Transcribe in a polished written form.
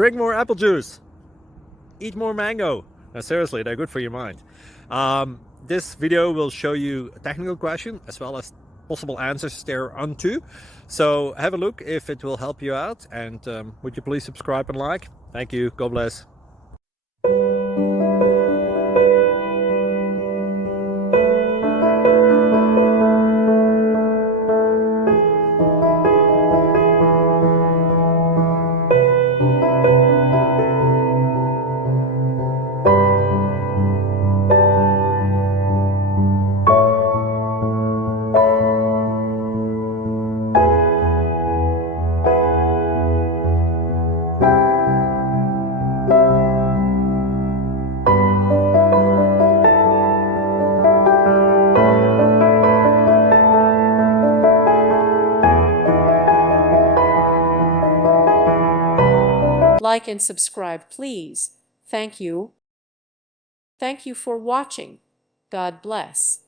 Drink more apple juice. Eat more mango. Now, seriously, they're good for your mind. This video will show you a technical question as well as possible answers thereunto. So have a look if it will help you out, and would you please subscribe and like? Thank you. God bless. Like and subscribe, please. Thank you. Thank you for watching. God bless.